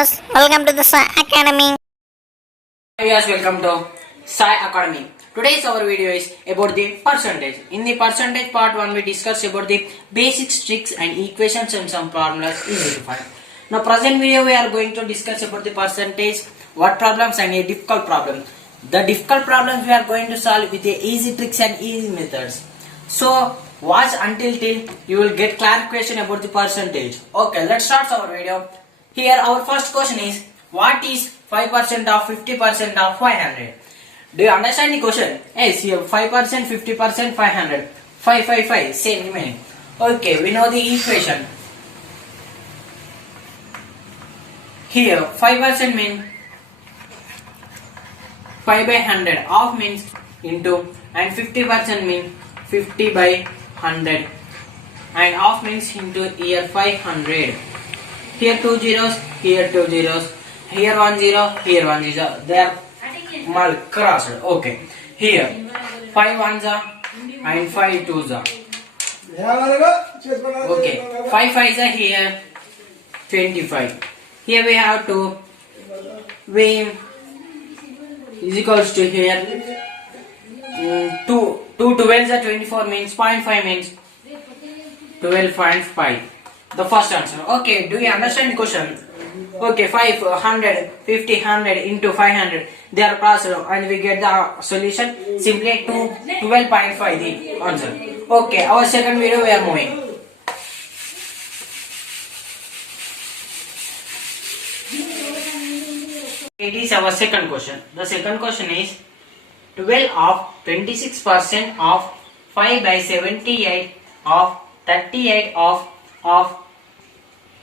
viewers, welcome to the Sai Academy. Hi guys, welcome to Sai Academy. Today's our video is about the percentage. In the percentage part 1 we discussed about the basic tricks and equations and some formulas easy to find. Now present video we are going to discuss about the percentage, what problems and a difficult problem. The difficult problems we are going to solve with the easy tricks and easy methods. So watch until you will get clarification about the percentage. Okay, let's start our video. Here our first question is, what is 5% of 50% of 500? Do you understand the question? Yes, here 5%, 50%, 500. 5, same remaining. Okay, we know the equation. Here 5% means 5 by 100. Half means into, and 50% means 50 by 100. And half means into here 500. Here 2 zeros, here 2 zeros, here 1 zero, here 1 zero. They are crossed. Okay. Here 5 ones are and 5 twos are. Okay. 5 fives are here 25. Here we have to weigh is equals to here 2 12s are 24 means 0.5 means 12.5. The first answer. Okay, do you understand the question? Okay, 500, 50, 100 into 500. They are crossed and we get the solution. Simply 12.5 the answer. Okay, our second video we are moving. It is our second question. The second question is 12 of 26% of 5 by 78 of 38 of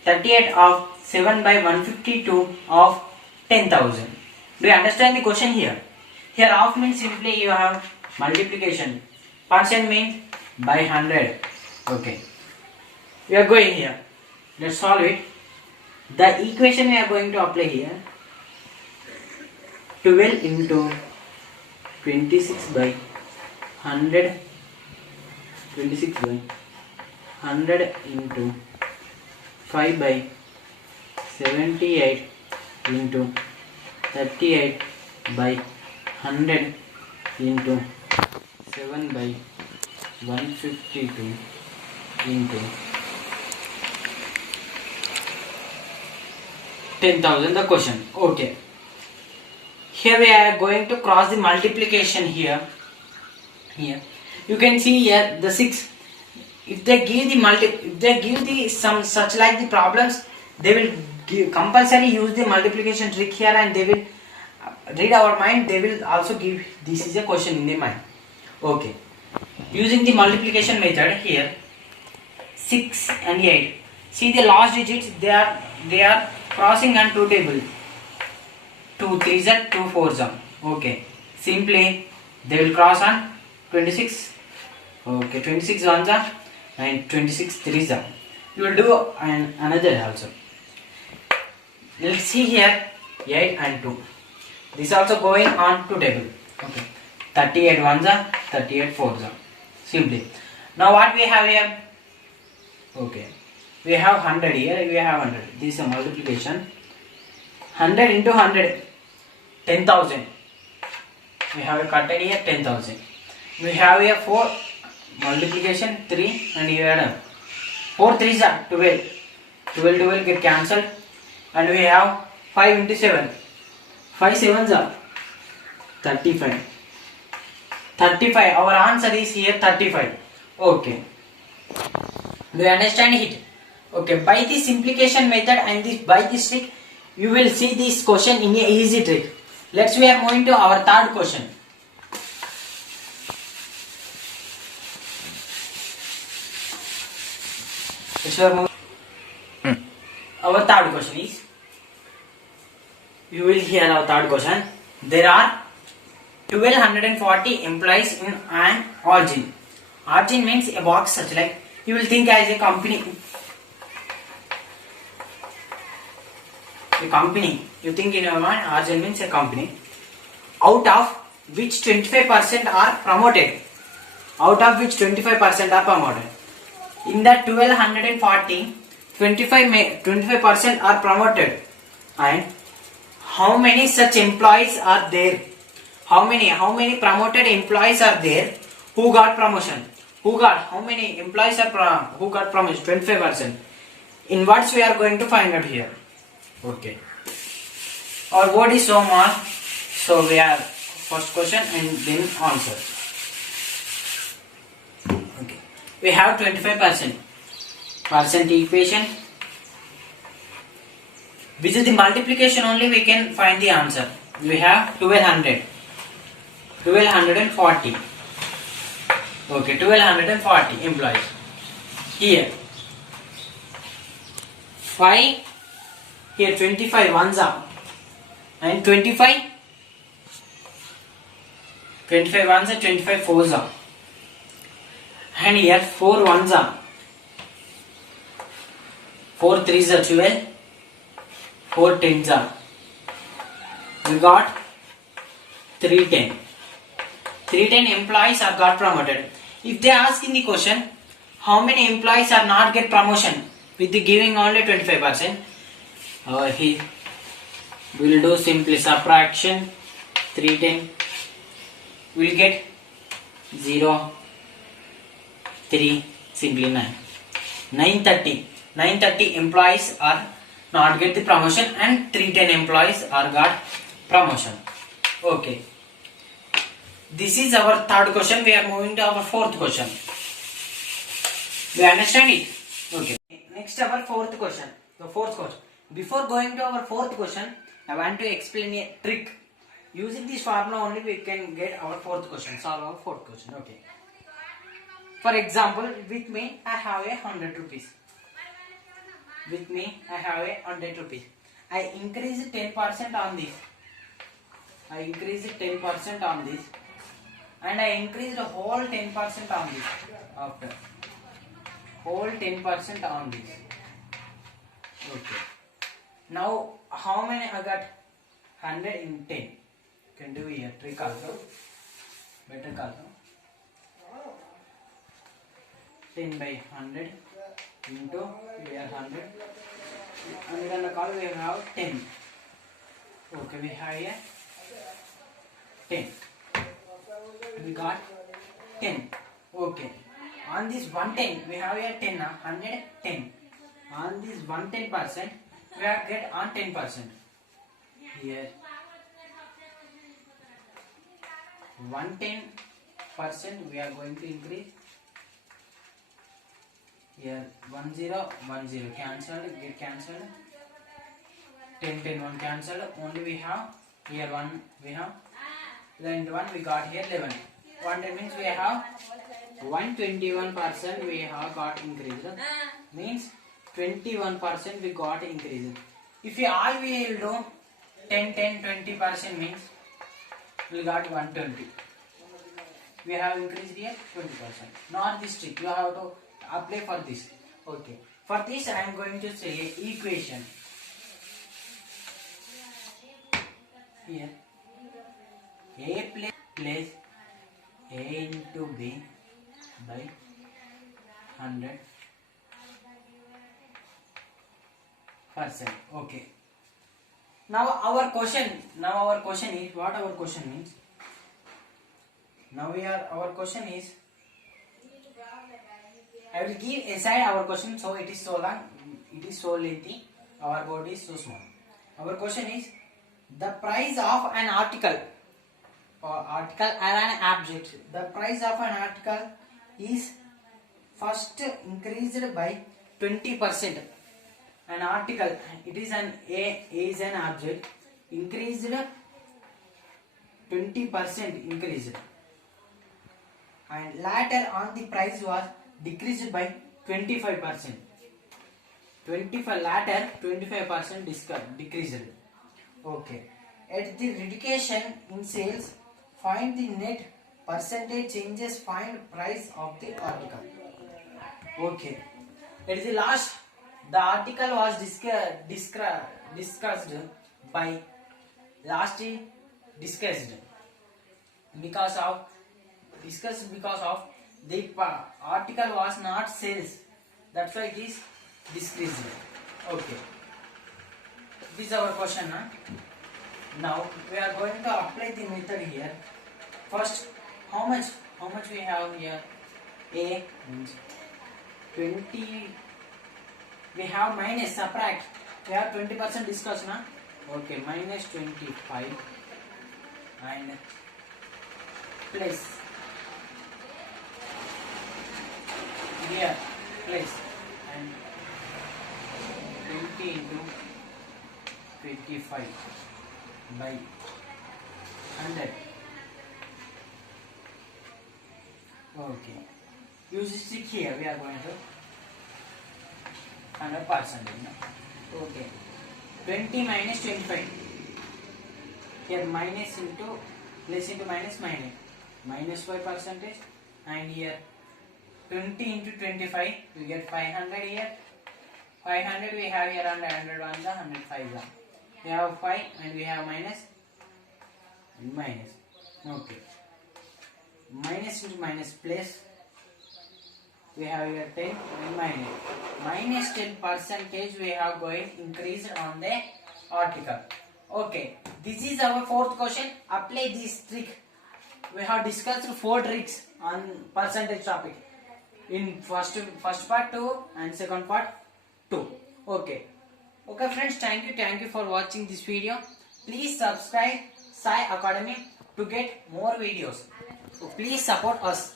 38 of 7 by 152 of 10,000. Do you understand the question here? Here half means simply you have multiplication. Percent means by 100. Okay. We are going here. Let's solve it. The equation we are going to apply here. 12 into 26 by 100. 26 by 100 into 5 by 78 into 38 by 100 into 7 by 152 into 10,000 the question. Okay. Here we are going to cross the multiplication here. You can see here the 6. If they give the some such like the problems, they will compulsory use the multiplication trick here, and they will read our mind. They will also give this is a question in their mind. Okay, using the multiplication method here, 6 and 8. See the last digits. They are crossing on two table. 2 3s are 2 4s are. Okay, simply they will cross on 26. Okay, 26 ones are and 26 3s are. You will do another also. Let's see here 8 and 2. This also going on two table. Okay, 38 ones are 38 4s are. Simply. Now what we have here? Okay, we have 100 here. We have 100. This is a multiplication. 100 into 100, 10,000. We have a cut here 10,000. We have here 4 multiplication 3 and here add up. 4 3s are 12. 12 get cancelled, and we have 5 into 7. 5 7s are 35. 35. Our answer is here 35. Okay. Do you understand it? Okay. By the simplification method and by this trick, you will see this question in a easy trick. We are moving to our third question. Our third question is, you will hear our third question. There are 1240 employees in an origin. Origin means a box such like, you will think as a company. A company. You think in your mind, origin means a company. Out of which 25% are promoted. Out of which 25% are promoted. In that 1240, 25% are promoted. And how many such employees are there? How many promoted employees are there who got promotion? How many employees are who got promotion? 25%. In words we are going to find out here. Okay. Our word is so small, so we are first question and then answer. Okay. We have 25%. Percent equation. With the multiplication only we can find the answer. We have 1200. 1240. Okay, 1240 employees. Here 5, here 25 ones are, and 25 ones are, 25 fours are, and here 4 ones are, 4 threes are 12, 4 tens are. We got 310. 310 employees are got promoted. If they ask in the question, how many employees are not get promotion with the giving only 25%, he will do simply subtraction. 310 will get 0, 3, simply 9. 930 employees are not get the promotion and 310 employees are got promotion. Okay. This is our third question. We are moving to our fourth question. We understand it? Okay. Next, our fourth question. The fourth question. Before going to our fourth question, I want to explain a trick. Using this formula only we can get our fourth question. Solve our fourth question. Okay. For example, with me I have 100 rupees. With me I have 100 rupees. I increase 10% on this. I increase 10% on this. And I increase the whole 10% on this. After whole 10% on this. Okay. Now how many I got? 100 in 10. Can do here trick also. Better also. 10 by 100 into we are 100. And on the call we have 10. Okay, we have here 10. We got 10. Okay. On this 110 we have here 10. 110. On this 110% we are get on 10%. Here 110% we are going to increase. Here 10 cancelled, get cancelled. 10 1 cancelled. Only we have here 1 we have. Then 1 we got here 11. 110 means we have 121% we have got increased. Means 21% we got increased. If we all we will do 10 20% means we got 120. We have increased here 20%. Not this trick. You have to apply for this. Okay. For this I am going to say equation. Here A plus A into B by 100%. Okay. Now our question is what our question means. Now our question is, I will give aside our question, so it is so long, it is so lengthy, our board is so small. Our question is, the price of an article or an object. The price of an article is first increased by 20%. An article, it is an A is an object, increased 20% increased, and later on the price was decreased by 25%. 25 later 25% decreased. Okay. At the reduction in sales, find the net percentage changes. Find price of the article. Okay. At the last, the article was discussed by last discussed because of the article was not sales. That's why it is decreased. Okay. This is our question. Now we are going to apply the method here. First, how much we have here? A 20. We have minus, subtract. We have 20% discuss, na? Okay, minus 25 and plus here plus and 20 into 25 by 100. Okay, use this trick here. We are going to 100%. Okay, 20 minus 25. Here minus into plus into minus minus 5%, and here 20 into 25 we get 500 here. 500 we have here under 100 1 the 105. We have 5 and we have minus and minus. Okay, minus into minus plus. We have here 10 and minus 10% we have going increased on the article. Okay, this is our fourth question. Apply this trick. We have discussed 4 tricks on percentage topic. In first part 2 and second part 2. Okay friends, thank you for watching this video. Please subscribe Sai Academy to get more videos. So please support us.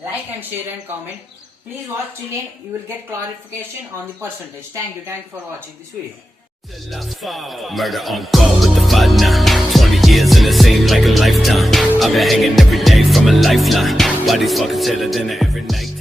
Like and share and comment. Please watch till end. You will get clarification on the percentage. Thank you for watching this video. Murder on call with the fight now. 20 years and it seems like a lifetime. I've been hanging every day from a lifeline. Why these fuckers tell her dinner every night?